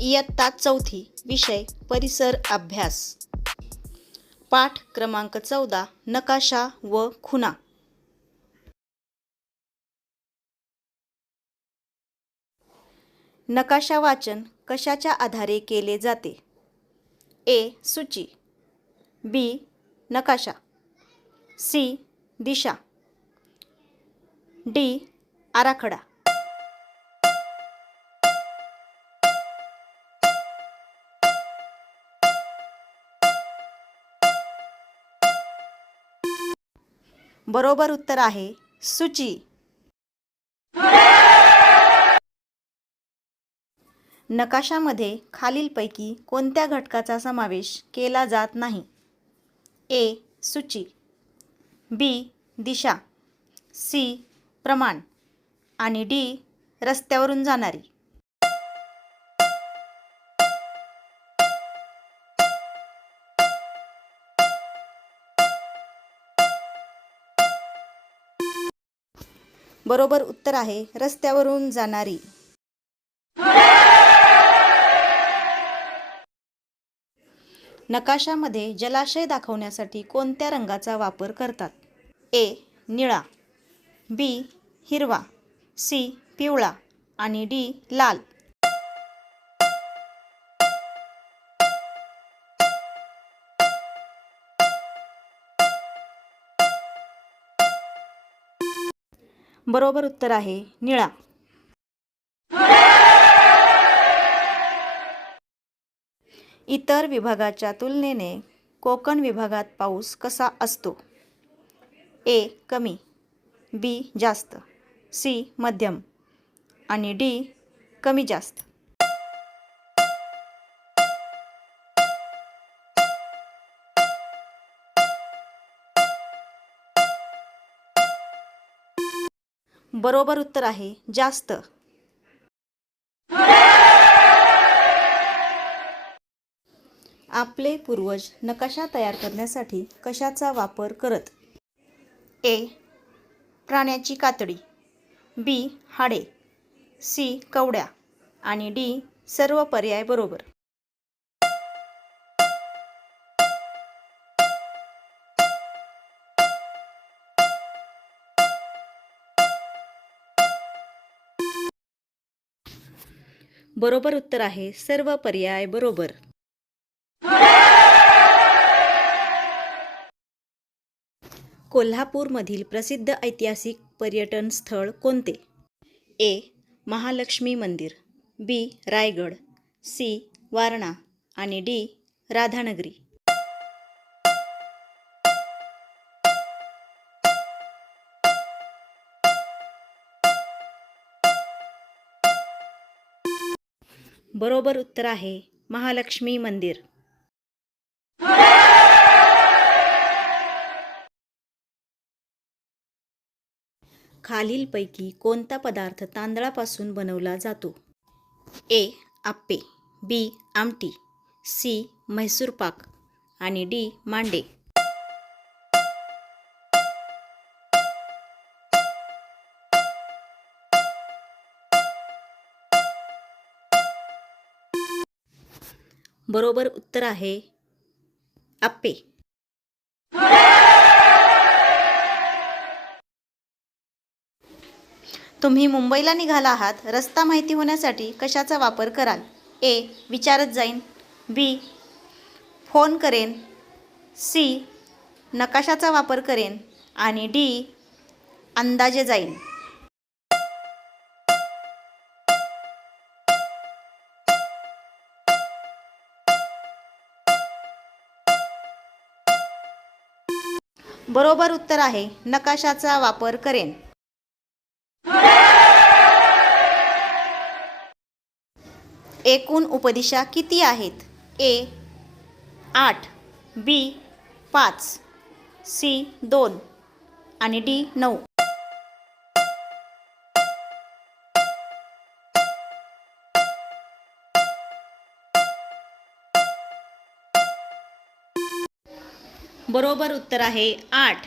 इयत्ता चौथी विषय परिसर अभ्यास. पाठ क्रमांक चौदा नकाशा व खुणा. नकाशा वाचन कशाच्या आधारे केले जाते? ए. सूची. बी. नकाशा. सी. दिशा. डी. आराखडा. बरोबर उत्तर आहे सूची. नकाशामध्ये खालीलपैकी कोणत्या घटकाचा समावेश केला जात नाही? ए सूची. बी दिशा. सी प्रमाण. आणि डी रस्त्यावरून जाणारी. बरोबर उत्तर आहे रस्त्यावरून जाणारी. नकाशामध्ये जलाशय दाखवण्यासाठी कोणत्या रंगाचा वापर करतात? ए निळा बी हिरवा सी पिवळा आणि डी लाल. बरोबर उत्तर आहे निळा. इतर विभागाच्या तुलनेने कोकण विभागात पाऊस कसा असतो? ए कमी बी जास्त सी मध्यम आणि डी कमी जास्त. बरोबर उत्तर आहे जास्त. आपले पूर्वज नकाशा तयार करण्यासाठी कशाचा वापर करत? ए. प्राण्याची कातडी. बी. हाडे. सी. कवड्या. आणि डी. सर्व पर्याय बरोबर. बरोबर उत्तर आहे सर्व पर्याय बरोबर. कोल्हापूरमधील प्रसिद्ध ऐतिहासिक पर्यटन स्थळ कोणते? ए. महालक्ष्मी मंदिर बी. रायगड सी. वारणा आणि डी. राधानगरी. बरोबर उत्तर आहे महालक्ष्मी मंदिर. खालीलपैकी कोणता पदार्थ तांदळापासून बनवला जातो? ए आप्पे बी आमटी सी म्हैसूर पाक आणि डी मांडे. बरोबर उत्तर आहे आप्पे तुम्ही मुंबईला निघाला आहात रस्ता माहिती होण्यासाठी कशाचा वापर कराल? ए विचारत जाईन. बी फोन करेन. सी नकाशाचा वापर करेन. आणि डी अंदाजे जाईन. बरोबर उत्तर आहे. नकाशाचा वापर करेन. एकूण उपदिशा किती आहेत? ए आठ बी पाच सी दोन आणि डी नऊ. बरोबर उत्तर आहे आठ.